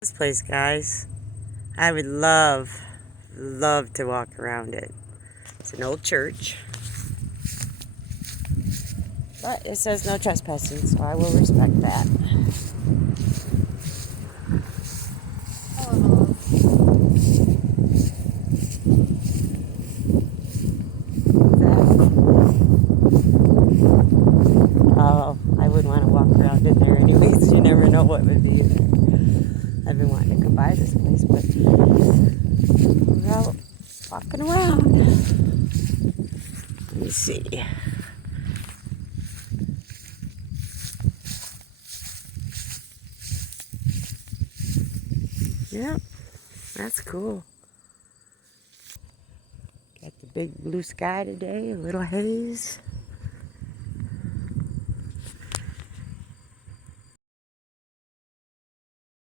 This place, guys, I would love to walk around it. It's an old church, but it says no trespassing, so I will respect that. Oh, I wouldn't want to walk around in there anyways. You never know what would be. I've been wanting to come by this place, but we're out walking around. Let me see. Yep, that's cool. Got the big blue sky today, a little haze.